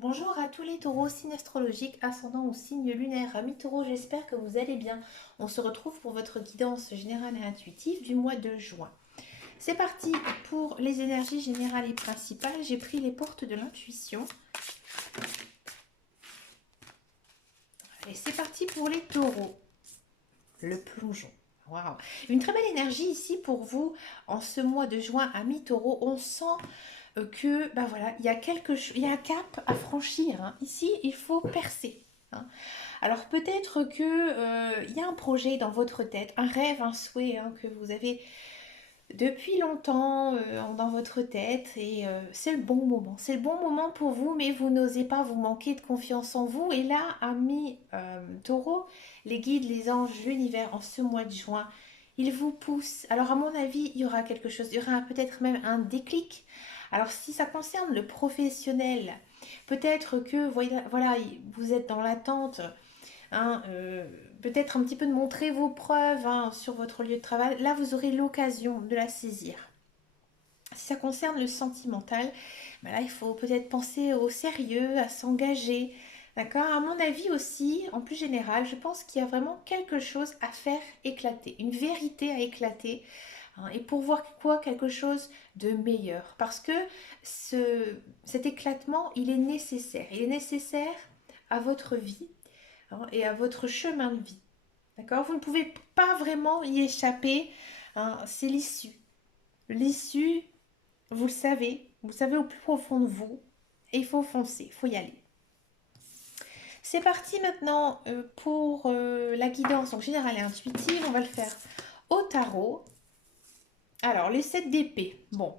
Bonjour à tous les taureaux, signe astrologique, ascendant ou signe lunaire. Amis taureaux, j'espère que vous allez bien. On se retrouve pour votre guidance générale et intuitive du mois de juin. C'est parti pour les énergies générales et principales. J'ai pris les portes de l'intuition. Et c'est parti pour les taureaux. Le plongeon. Waouh. Une très belle énergie ici pour vous en ce mois de juin, amis taureaux. On sent que bah voilà, il y a il y a un cap à franchir, hein. Ici, il faut percer, hein. Alors peut-être que il y a un projet dans votre tête, un rêve, un souhait, hein, que vous avez depuis longtemps dans votre tête et c'est le bon moment. C'est le bon moment pour vous, mais vous n'osez pas, vous manquez de confiance en vous. Et là, amis taureau, les guides, les anges, l'univers en ce mois de juin, ils vous poussent. Alors à mon avis, il y aura quelque chose, il y aura peut-être même un déclic. Alors si ça concerne le professionnel, peut-être que voilà, vous êtes dans l'attente, hein, peut-être un petit peu de montrer vos preuves, hein, sur votre lieu de travail. Là, vous aurez l'occasion de la saisir. Si ça concerne le sentimental, ben là, il faut peut-être penser au sérieux, à s'engager. D'accord. À mon avis aussi, en plus général, je pense qu'il y a vraiment quelque chose à faire éclater, une vérité à éclater, hein, et pour voir quoi, quelque chose de meilleur. Parce que cet éclatement, il est nécessaire. Il est nécessaire à votre vie, hein, et à votre chemin de vie. D'accord. Vous ne pouvez pas vraiment y échapper, hein, c'est l'issue. L'issue, vous le savez au plus profond de vous, et il faut foncer, il faut y aller. C'est parti maintenant pour la guidance donc générale et intuitive. On va le faire au tarot. Alors, les 7 d'épée. Bon,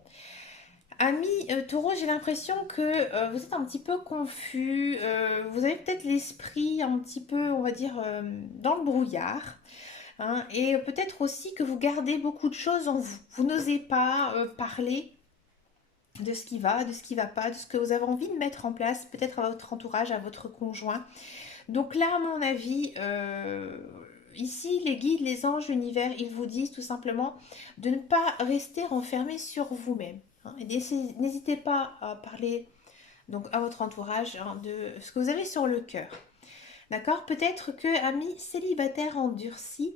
amis taureau, j'ai l'impression que vous êtes un petit peu confus. Vous avez peut-être l'esprit un petit peu, on va dire, dans le brouillard, hein, et peut-être aussi que vous gardez beaucoup de choses en vous. Vous n'osez pas parler de ce qui va, de ce qui va pas, de ce que vous avez envie de mettre en place, peut-être à votre entourage, à votre conjoint. Donc là, à mon avis, ici, les guides, les anges, l'univers, ils vous disent tout simplement de ne pas rester enfermé sur vous-même, hein. Et n'hésitez pas à parler donc à votre entourage, hein, de ce que vous avez sur le cœur. D'accord. Peut-être que, amis célibataires endurcis,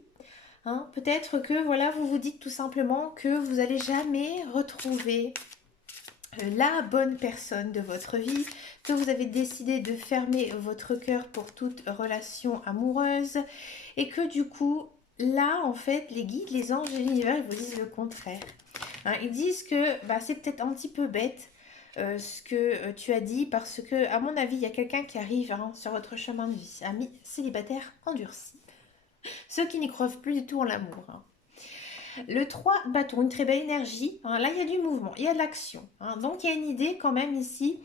hein, peut-être que voilà, vous vous dites tout simplement que vous n'allez jamais retrouver la bonne personne de votre vie, que vous avez décidé de fermer votre cœur pour toute relation amoureuse et que du coup, là, en fait, les guides, les anges et l'univers, ils vous disent le contraire, hein. Ils disent que bah, c'est peut-être un petit peu bête ce que tu as dit parce que, à mon avis, il y a quelqu'un qui arrive, hein, sur votre chemin de vie, amis célibataires endurcis, ceux qui n'y croient plus du tout en l'amour, hein. Le 3 bâton, une très belle énergie, hein. Là, il y a du mouvement, il y a de l'action, hein. Donc, il y a une idée quand même ici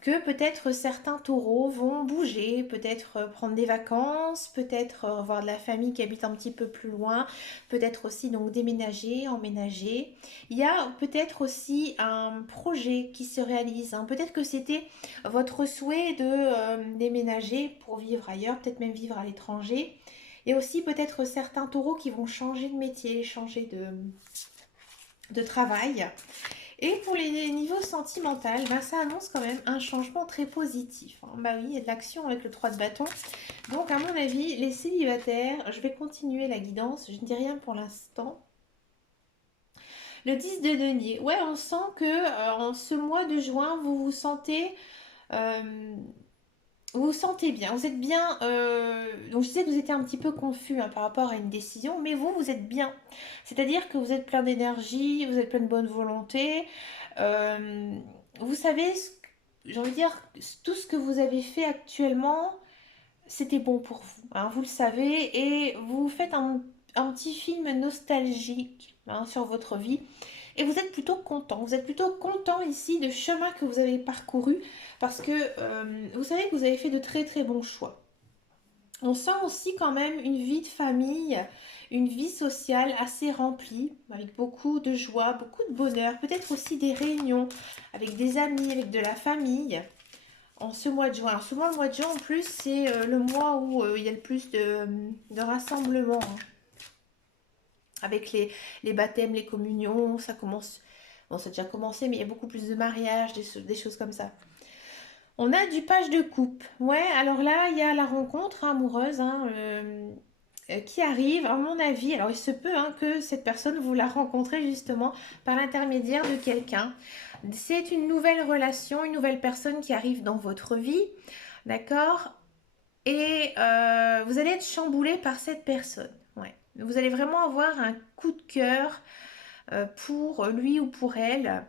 que peut-être certains taureaux vont bouger, peut-être prendre des vacances, peut-être voir de la famille qui habite un petit peu plus loin, peut-être aussi donc déménager, emménager. Il y a peut-être aussi un projet qui se réalise, hein. Peut-être que c'était votre souhait de déménager pour vivre ailleurs, peut-être même vivre à l'étranger. Et aussi peut-être certains taureaux qui vont changer de métier, changer de travail. Et pour les niveaux sentimentaux, ben ça annonce quand même un changement très positif, hein. Bah oui, il y a de l'action avec le 3 de bâton. Donc à mon avis, les célibataires, je vais continuer la guidance, je ne dis rien pour l'instant. Le 10 de denier, ouais, on sent que en ce mois de juin, euh, vous vous sentez bien, vous êtes bien. Donc je sais que vous étiez un petit peu confus, hein, par rapport à une décision, mais vous êtes bien. C'est-à-dire que vous êtes plein d'énergie, vous êtes plein de bonne volonté. Euh, vous savez, j'ai envie de dire, tout ce que vous avez fait actuellement, c'était bon pour vous, hein, vous le savez, et vous faites un petit film nostalgique, hein, sur votre vie. Et vous êtes plutôt content. Vous êtes plutôt content ici de chemin que vous avez parcouru parce que vous savez que vous avez fait de très très bons choix. On sent aussi quand même une vie de famille, une vie sociale assez remplie, avec beaucoup de joie, beaucoup de bonheur, peut-être aussi des réunions avec des amis, avec de la famille en ce mois de juin. Alors souvent le mois de juin en plus c'est le mois où il y a le plus de rassemblements, hein, avec les baptêmes, les communions, ça commence. Bon, ça a déjà commencé, mais il y a beaucoup plus de mariages, des choses comme ça. On a du page de coupe. Ouais, alors là, il y a la rencontre amoureuse hein, qui arrive, à mon avis. Alors, il se peut hein, que cette personne, vous la rencontrez justement par l'intermédiaire de quelqu'un. C'est une nouvelle relation, une nouvelle personne qui arrive dans votre vie, d'accord? Et vous allez être chamboulé par cette personne. Ouais. Vous allez vraiment avoir un coup de cœur pour lui ou pour elle.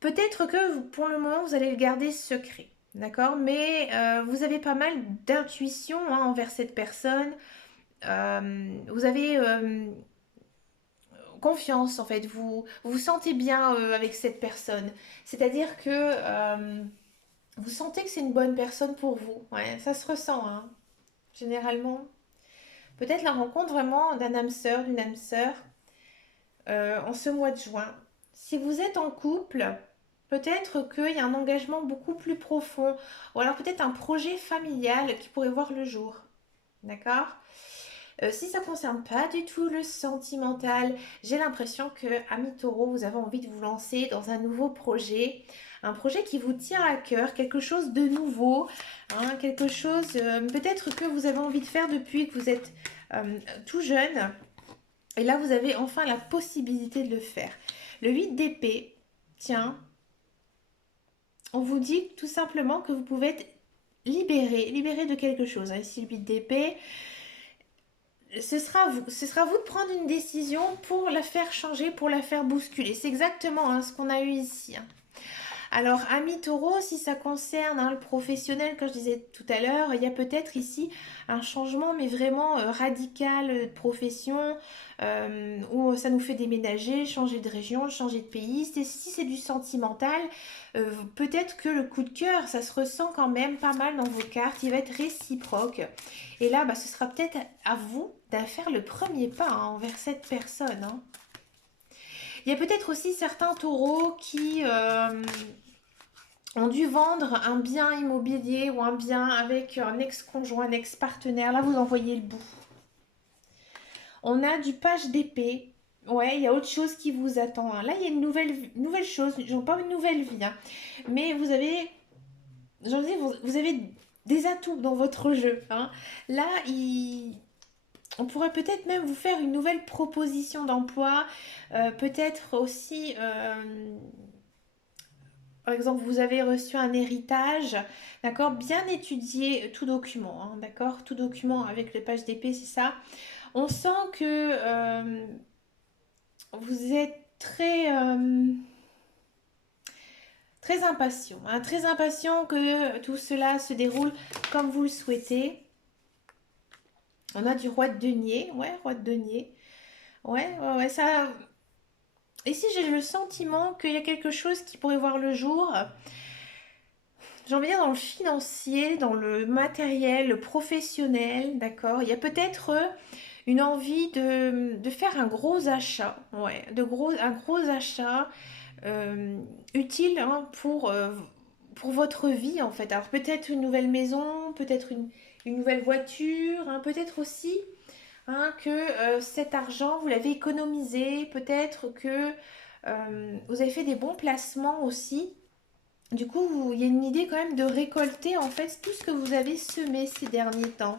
Peut-être que pour le moment, vous allez le garder secret. D'accord? Mais vous avez pas mal d'intuition hein, envers cette personne. Vous avez confiance, en fait. Vous sentez bien avec cette personne. C'est-à-dire que vous sentez que c'est une bonne personne pour vous. Ouais, ça se ressent, hein, généralement. Peut-être la rencontre vraiment d'un âme sœur, d'une âme sœur en ce mois de juin. Si vous êtes en couple, peut-être qu'il y a un engagement beaucoup plus profond, ou alors peut-être un projet familial qui pourrait voir le jour. D'accord? Si ça ne concerne pas du tout le sentimental, j'ai l'impression que, ami Taureau, vous avez envie de vous lancer dans un projet qui vous tient à cœur, quelque chose de nouveau, hein, quelque chose peut-être que vous avez envie de faire depuis que vous êtes tout jeune. Et là, vous avez enfin la possibilité de le faire. Le 8 d'épée, tiens, on vous dit tout simplement que vous pouvez être libéré de quelque chose. Ici, le 8 d'épée, ce sera vous de prendre une décision pour la faire changer, pour la faire bousculer. C'est exactement hein, ce qu'on a eu ici. Hein. Alors, ami taureau, si ça concerne hein, le professionnel, comme je disais tout à l'heure, il y a peut-être ici un changement, mais vraiment radical de profession, où ça nous fait déménager, changer de région, changer de pays. Si c'est du sentimental, peut-être que le coup de cœur, ça se ressent quand même pas mal dans vos cartes, il va être réciproque. Et là, bah, ce sera peut-être à vous de faire le premier pas hein, envers cette personne. Hein. Il y a peut-être aussi certains taureaux qui ont dû vendre un bien immobilier ou un bien avec un ex-conjoint, un ex-partenaire. Là, vous en voyez le bout. On a du page d'épée. Ouais, il y a autre chose qui vous attend. Hein. Là, il y a une nouvelle chose. Je pas une nouvelle vie. Hein. Mais vous avez, j'en dis, vous avez des atouts dans votre jeu. Hein. Là, on pourrait peut-être même vous faire une nouvelle proposition d'emploi. Peut-être aussi par exemple, vous avez reçu un héritage, d'accord? Bien étudier tout document, hein, d'accord? Tout document avec les pages d'épée, c'est ça. On sent que vous êtes très impatient que tout cela se déroule comme vous le souhaitez. On a du roi de denier, ouais, roi de denier. Ouais, ça. Ici, j'ai le sentiment qu'il y a quelque chose qui pourrait voir le jour. J'ai envie de dire dans le financier, dans le matériel, le professionnel, d'accord. Il y a peut-être une envie de faire un gros achat, ouais, un gros achat euh, utile hein, pour votre vie en fait. Alors peut-être une nouvelle maison, peut-être une nouvelle voiture, hein, peut-être aussi hein, que cet argent vous l'avez économisé, peut-être que vous avez fait des bons placements aussi. Du coup, il y a une idée quand même de récolter en fait tout ce que vous avez semé ces derniers temps.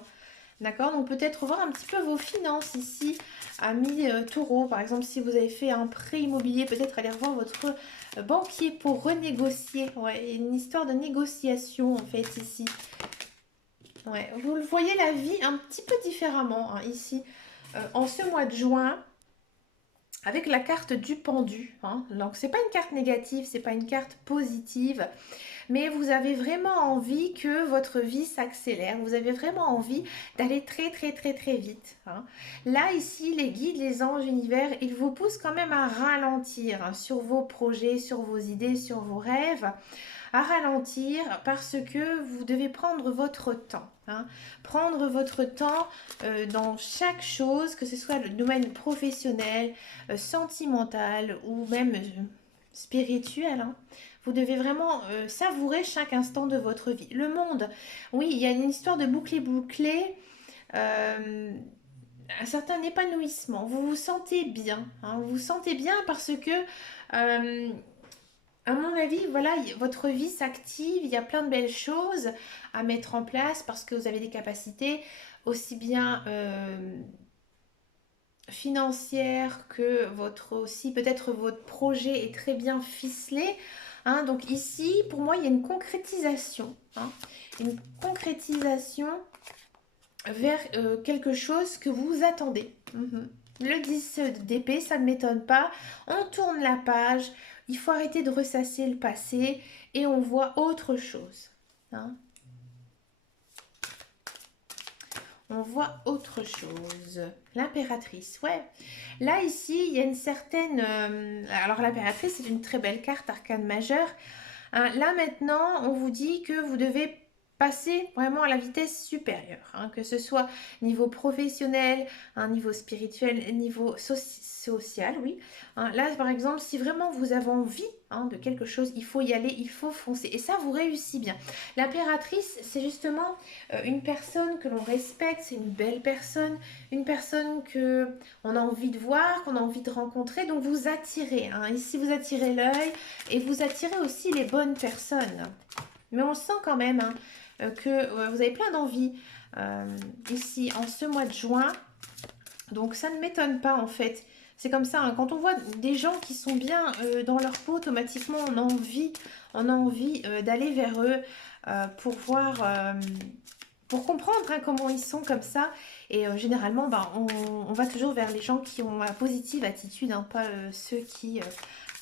D'accord? Donc peut-être voir un petit peu vos finances ici, amis taureau. Par exemple, si vous avez fait un prêt immobilier, peut-être aller revoir votre banquier pour renégocier. Ouais, il y a une histoire de négociation en fait ici. Ouais, vous le voyez la vie un petit peu différemment hein, ici. En ce mois de juin, avec la carte du pendu. Hein. Donc c'est pas une carte négative, c'est pas une carte positive. Mais vous avez vraiment envie que votre vie s'accélère, vous avez vraiment envie d'aller très vite. Hein. Là, ici, les guides, les anges, l'univers, ils vous poussent quand même à ralentir hein, sur vos projets, sur vos idées, sur vos rêves, à ralentir parce que vous devez prendre votre temps. Hein. Prendre votre temps dans chaque chose, que ce soit le domaine professionnel, sentimental ou même spirituel. Hein. Vous devez vraiment savourer chaque instant de votre vie. Le monde, oui, il y a une histoire de boucler, un certain épanouissement. Vous vous sentez bien. Hein, vous vous sentez bien parce que À mon avis, voilà, votre vie s'active, il y a plein de belles choses à mettre en place parce que vous avez des capacités aussi bien financières que votre aussi peut-être votre projet est très bien ficelé. Hein. Donc ici, pour moi, il y a une concrétisation, hein, une concrétisation vers quelque chose que vous attendez. Mhm. Le 10 d'épée, ça ne m'étonne pas. On tourne la page, il faut arrêter de ressasser le passé et on voit autre chose. Hein. On voit autre chose. L'impératrice, ouais. Là, ici, il y a une certaine... alors, l'impératrice, c'est une très belle carte, arcane majeure. Hein, là, maintenant, on vous dit que vous devez passer vraiment à la vitesse supérieure. Hein, que ce soit niveau professionnel, un niveau spirituel, niveau social, oui. Hein, là, par exemple, si vraiment vous avez envie hein, de quelque chose, il faut y aller, il faut foncer. Et ça, vous réussissez bien. L'impératrice, c'est justement une personne que l'on respecte, c'est une belle personne, une personne que on a envie de voir, qu'on a envie de rencontrer. Donc, vous attirez. Hein. Ici, vous attirez l'œil et vous attirez aussi les bonnes personnes. Mais on sent quand même hein, que vous avez plein d'envie ici en ce mois de juin. Donc ça ne m'étonne pas en fait. C'est comme ça, hein, quand on voit des gens qui sont bien dans leur peau, automatiquement on a envie d'aller vers eux pour voir, pour comprendre hein, comment ils sont comme ça. Et généralement, ben, on va toujours vers les gens qui ont la positive attitude, hein, pas ceux qui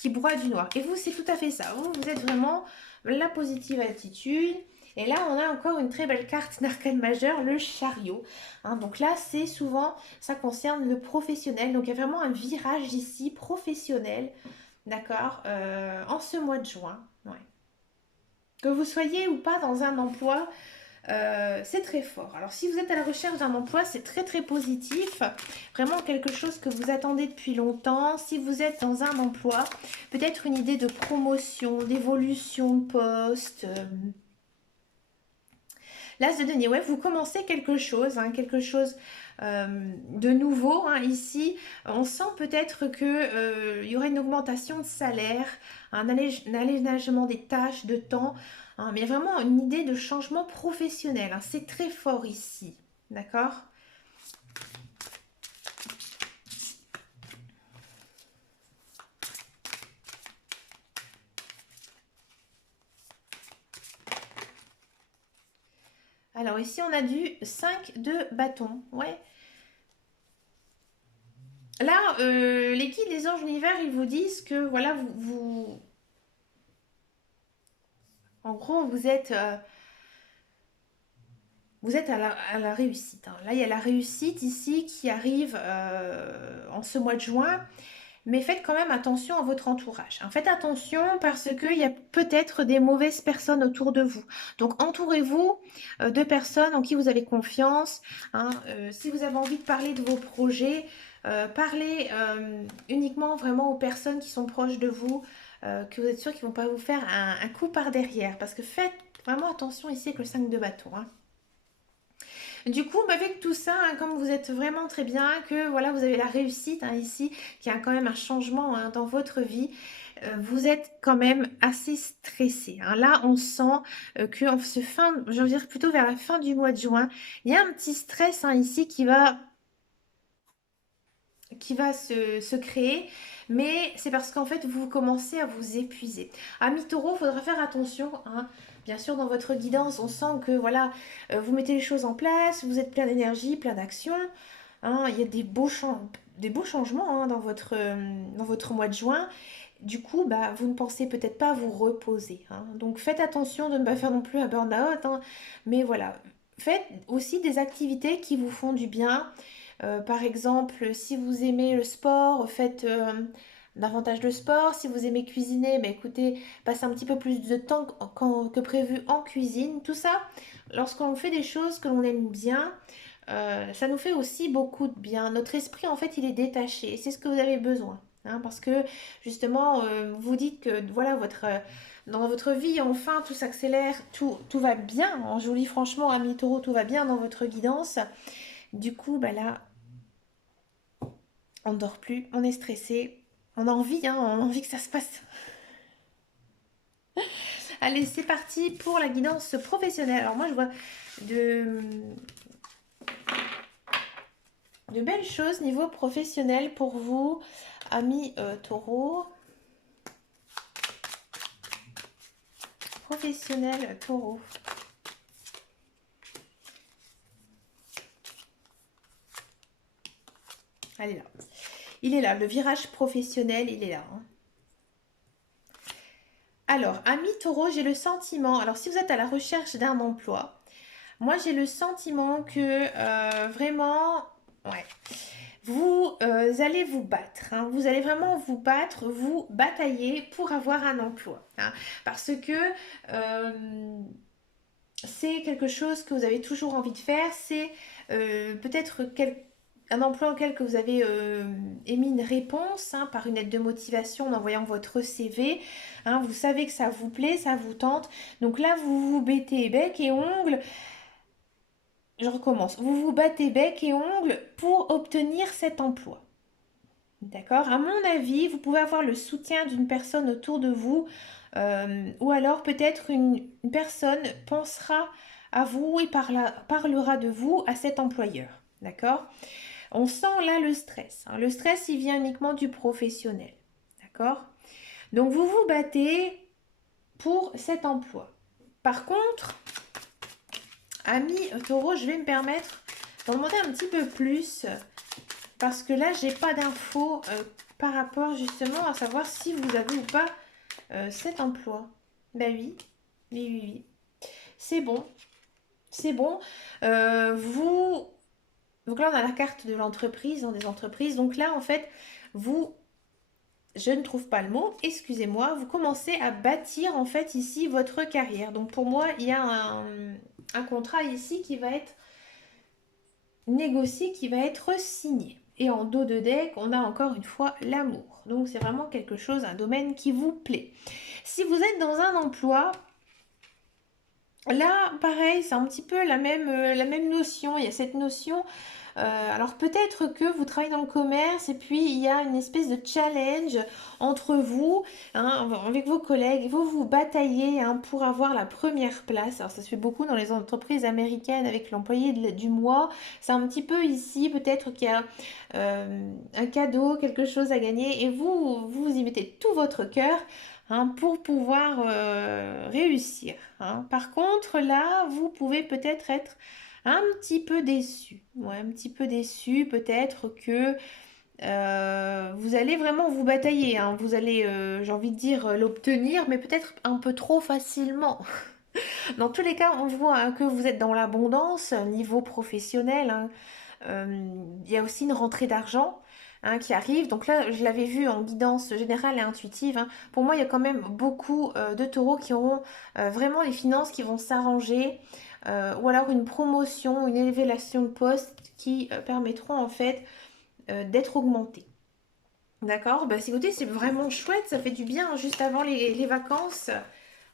broient du noir. Et vous, c'est tout à fait ça. Vous êtes vraiment la positive attitude. Et là, on a encore une très belle carte d'arcane majeur, le chariot. Hein, donc là, c'est souvent, ça concerne le professionnel. Donc il y a vraiment un virage ici professionnel, d'accord, en ce mois de juin. Ouais. Que vous soyez ou pas dans un emploi, c'est très fort. Alors si vous êtes à la recherche d'un emploi, c'est très très positif. Vraiment quelque chose que vous attendez depuis longtemps. Si vous êtes dans un emploi, peut-être une idée de promotion, d'évolution de poste. L'As de denier, ouais, vous commencez quelque chose de nouveau. Hein, ici, on sent peut-être que il y aura une augmentation de salaire, un allègement des tâches, de temps, hein, mais vraiment une idée de changement professionnel. Hein, c'est très fort ici, d'accord? Alors ici, on a du 5 de bâton, ouais. Là, les guides des anges univers, ils vous disent que voilà, en gros, vous êtes à la réussite. Hein. Là, il y a la réussite ici qui arrive en ce mois de juin, mais faites quand même attention à votre entourage. Hein. Faites attention parce qu'il y a peut-être des mauvaises personnes autour de vous. Donc, entourez-vous de personnes en qui vous avez confiance. Hein. Si vous avez envie de parler de vos projets, parlez uniquement vraiment aux personnes qui sont proches de vous, que vous êtes sûr qu'ils ne vont pas vous faire un coup par derrière. Parce que faites vraiment attention ici avec le 5 de bâton. Hein. Du coup, bah, avec tout ça, hein, comme vous êtes vraiment très bien, que voilà, vous avez la réussite hein, ici, qu'il y a quand même un changement hein, dans votre vie, vous êtes quand même assez stressé. Hein. Là, on sent que en ce fin, je veux dire plutôt vers la fin du mois de juin, il y a un petit stress hein, ici qui va se créer, mais c'est parce qu'en fait vous commencez à vous épuiser. À mi-taureau, il faudra faire attention. Hein. Bien sûr, dans votre guidance, on sent que voilà, vous mettez les choses en place, vous êtes plein d'énergie, plein d'action. Hein. Il y a des beaux changements hein, dans votre mois de juin. Du coup, bah, vous ne pensez peut-être pas à vous reposer. Hein. Donc faites attention de ne pas faire non plus un burn-out. Hein. Mais voilà, faites aussi des activités qui vous font du bien. Par exemple, si vous aimez le sport, faites davantage de sport. Si vous aimez cuisiner, bah, écoutez, passez un petit peu plus de temps que prévu en cuisine. Tout ça, lorsqu'on fait des choses que l'on aime bien, ça nous fait aussi beaucoup de bien. Notre esprit, en fait, il est détaché. C'est ce que vous avez besoin. Hein, parce que justement, vous dites que voilà, dans votre vie, enfin, tout s'accélère, tout va bien. Je vous dis franchement, ami taureau, tout va bien dans votre guidance. Du coup, bah là, on ne dort plus, on est stressé, on a envie, hein, on a envie que ça se passe. Allez, c'est parti pour la guidance professionnelle. Alors moi, je vois de belles choses niveau professionnel pour vous, amis taureaux. Professionnel taureau. Allez là. Il est là, le virage professionnel, il est là. Hein. Alors, amis taureau, j'ai le sentiment, alors si vous êtes à la recherche d'un emploi, moi j'ai le sentiment que vraiment, ouais, vous allez vous battre. Hein. Vous allez vraiment vous battre, vous batailler pour avoir un emploi. Hein. Parce que c'est quelque chose que vous avez toujours envie de faire. C'est peut-être un emploi auquel que vous avez émis une réponse hein, par une lettre de motivation en envoyant votre CV. Hein, vous savez que ça vous plaît, ça vous tente. Donc là, vous vous battez bec et ongles. Je recommence. Vous vous battez bec et ongles pour obtenir cet emploi. D'accord? À mon avis, vous pouvez avoir le soutien d'une personne autour de vous ou alors peut-être une personne pensera à vous et parlera de vous à cet employeur. D'accord? On sent là le stress. Hein. Le stress, il vient uniquement du professionnel. D'accord? Donc, vous vous battez pour cet emploi. Par contre, amis taureau, je vais me permettre d'en demander un petit peu plus parce que là, j'ai pas d'infos par rapport justement à savoir si vous avez ou pas cet emploi. Ben oui, oui, oui, oui. C'est bon, c'est bon. Vous... Donc là, on a la carte de l'entreprise, hein, des entreprises. Donc là, en fait, vous... Je ne trouve pas le mot, excusez-moi. Vous commencez à bâtir, en fait, ici, votre carrière. Donc pour moi, il y a un contrat ici qui va être négocié, qui va être signé. Et en dos de deck, on a encore une fois l'amour. Donc c'est vraiment quelque chose, un domaine qui vous plaît. Si vous êtes dans un emploi, là, pareil, c'est un petit peu la même notion. Il y a cette notion. Alors peut-être que vous travaillez dans le commerce et puis il y a une espèce de challenge entre vous, hein, avec vos collègues. Vous vous bataillez hein, pour avoir la première place. Alors ça se fait beaucoup dans les entreprises américaines avec l'employé du mois. C'est un petit peu ici, peut-être qu'il y a un cadeau, quelque chose à gagner et vous y mettez tout votre cœur. Hein, pour pouvoir réussir. Hein. Par contre, là, vous pouvez peut-être être un petit peu déçu. Ouais, un petit peu déçu. Peut-être que vous allez vraiment vous batailler. Hein. Vous allez, j'ai envie de dire, l'obtenir, mais peut-être un peu trop facilement. Dans tous les cas, on voit hein, que vous êtes dans l'abondance, niveau professionnel. Hein. Il y a aussi une rentrée d'argent hein, qui arrive. Donc là, je l'avais vu en guidance générale et intuitive. Hein. Pour moi, il y a quand même beaucoup de taureaux qui auront vraiment les finances qui vont s'arranger. Ou alors une promotion, une élévation de poste qui permettront en fait d'être augmentés. D'accord? Bah, écoutez, c'est vraiment chouette, ça fait du bien hein, juste avant les vacances,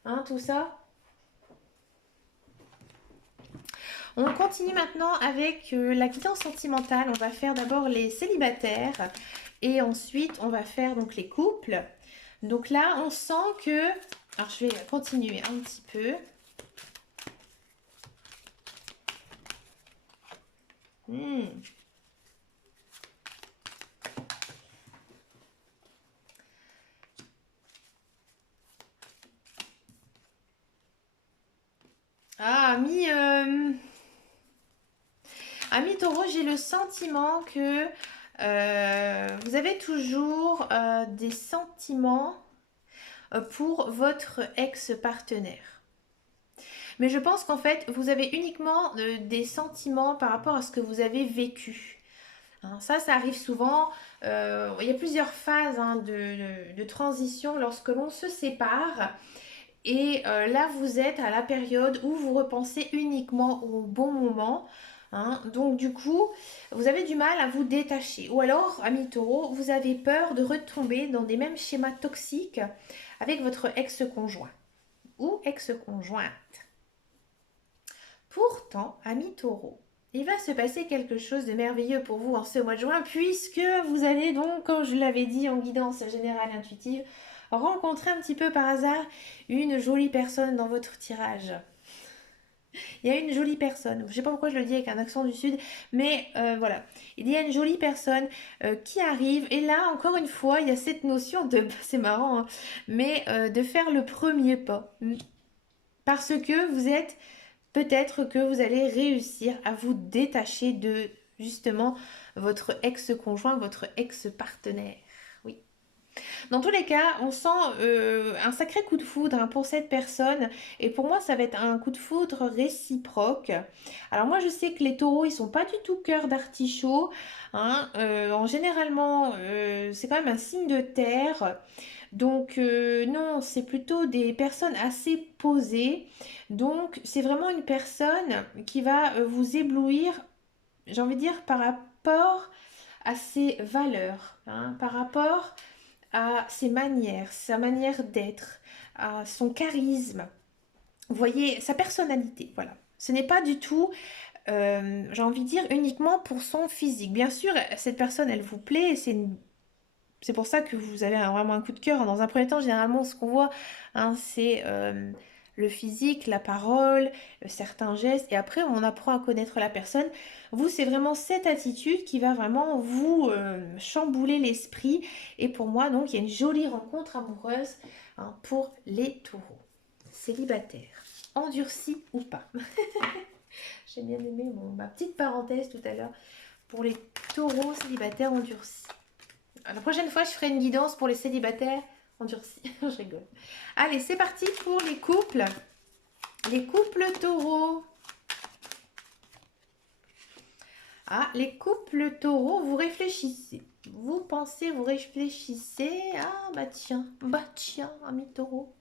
hein, tout ça. On continue maintenant avec la guidance sentimentale. On va faire d'abord les célibataires et ensuite on va faire donc les couples. Donc là, on sent que... Alors je vais continuer un petit peu. Ah, ami taureau, j'ai le sentiment que vous avez toujours des sentiments pour votre ex-partenaire. Mais je pense qu'en fait, vous avez uniquement des sentiments par rapport à ce que vous avez vécu. Hein, ça arrive souvent. Il y a plusieurs phases hein, de transition lorsque l'on se sépare. Et là, vous êtes à la période où vous repensez uniquement au bon moment. Hein. Donc du coup, vous avez du mal à vous détacher. Ou alors, ami taureau, vous avez peur de retomber dans des mêmes schémas toxiques avec votre ex-conjoint ou ex-conjointe. Pourtant, ami taureau, il va se passer quelque chose de merveilleux pour vous en ce mois de juin puisque vous allez donc, comme je l'avais dit en guidance générale intuitive, rencontré un petit peu par hasard une jolie personne dans votre tirage. Il y a une jolie personne, je ne sais pas pourquoi je le dis avec un accent du sud, mais voilà, il y a une jolie personne qui arrive, et là, encore une fois, il y a cette notion de, c'est marrant, hein, mais de faire le premier pas. Parce que vous êtes, peut-être que vous allez réussir à vous détacher de, justement, votre ex-conjoint, votre ex-partenaire. Oui. Dans tous les cas, on sent un sacré coup de foudre, hein, pour cette personne. Et pour moi, ça va être un coup de foudre réciproque. Alors moi, je sais que les taureaux, ils sont pas du tout cœur d'artichaut, hein. Généralement, c'est quand même un signe de terre. Donc non, c'est plutôt des personnes assez posées. Donc c'est vraiment une personne qui va vous éblouir, j'ai envie de dire, par rapport à ses valeurs, hein, par rapport à ses manières, sa manière d'être, à son charisme. Vous voyez, sa personnalité, voilà. Ce n'est pas du tout, j'ai envie de dire, uniquement pour son physique. Bien sûr, cette personne, elle vous plaît, c'est pour ça que vous avez vraiment un coup de cœur. Dans un premier temps, généralement, ce qu'on voit, hein, c'est le physique, la parole, certains gestes, et après, on apprend à connaître la personne. Vous, c'est vraiment cette attitude qui va vraiment vous chambouler l'esprit. Et pour moi, donc, il y a une jolie rencontre amoureuse, hein, pour les taureaux. Célibataires, endurcis ou pas. J'ai bien aimé ma petite parenthèse tout à l'heure pour les taureaux célibataires endurcis. La prochaine fois, je ferai une guidance pour les célibataires endurcis. Je rigole. Allez, c'est parti pour les couples. Les couples taureaux. Ah, les couples taureaux, vous réfléchissez. Vous pensez, vous réfléchissez. Ah, bah tiens, ami taureau.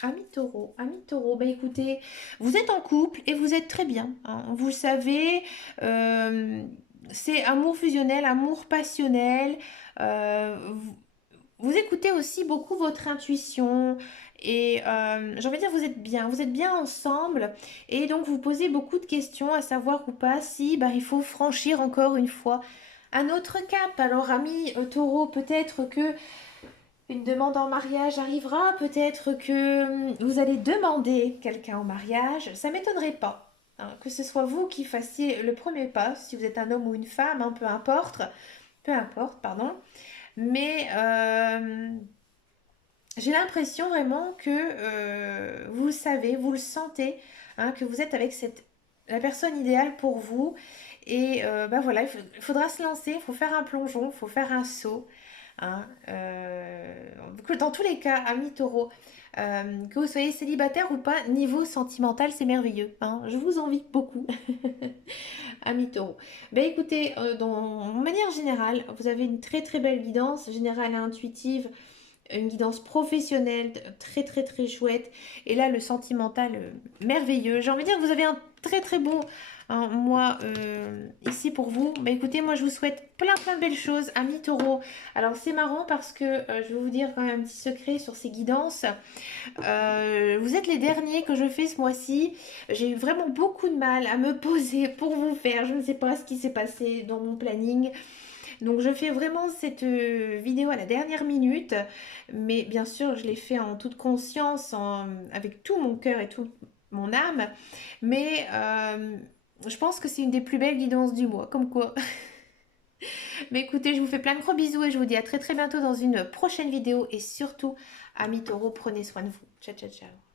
Ami taureau, ami taureau. Bah écoutez, vous êtes en couple et vous êtes très bien, hein. Vous le savez, c'est amour fusionnel, amour passionnel. Vous, vous écoutez aussi beaucoup votre intuition et j'ai envie de dire vous êtes bien ensemble et donc vous posez beaucoup de questions à savoir ou pas si bah, il faut franchir encore une fois un autre cap. Alors ami taureau, peut-être que une demande en mariage arrivera, peut-être que vous allez demander quelqu'un en mariage, ça m'étonnerait pas, hein, que ce soit vous qui fassiez le premier pas, si vous êtes un homme ou une femme, hein, peu importe, pardon. Mais j'ai l'impression vraiment que vous le savez, vous le sentez, hein, que vous êtes avec la personne idéale pour vous. Et bah voilà, il faudra se lancer, il faut faire un plongeon, il faut faire un saut, hein. Dans tous les cas, amis taureau, que vous soyez célibataire ou pas, niveau sentimental, c'est merveilleux, hein. Je vous envie beaucoup, amis taureau. Ben écoutez, de manière générale, vous avez une très très belle guidance générale et intuitive, une guidance professionnelle très très très chouette, et là le sentimental merveilleux. J'ai envie de dire que vous avez un très très bon, hein, mois ici pour vous. Bah écoutez, moi je vous souhaite plein plein de belles choses, amis taureau. Alors c'est marrant parce que je vais vous dire quand même un petit secret sur ces guidances. Vous êtes les derniers que je fais ce mois-ci. J'ai eu vraiment beaucoup de mal à me poser pour vous faire, je ne sais pas ce qui s'est passé dans mon planning. Donc je fais vraiment cette vidéo à la dernière minute, mais bien sûr je l'ai fait en toute conscience, avec tout mon cœur et toute mon âme, mais je pense que c'est une des plus belles guidances du mois, comme quoi. Mais écoutez, je vous fais plein de gros bisous et je vous dis à très très bientôt dans une prochaine vidéo, et surtout, amis taureaux, prenez soin de vous. Ciao ciao ciao.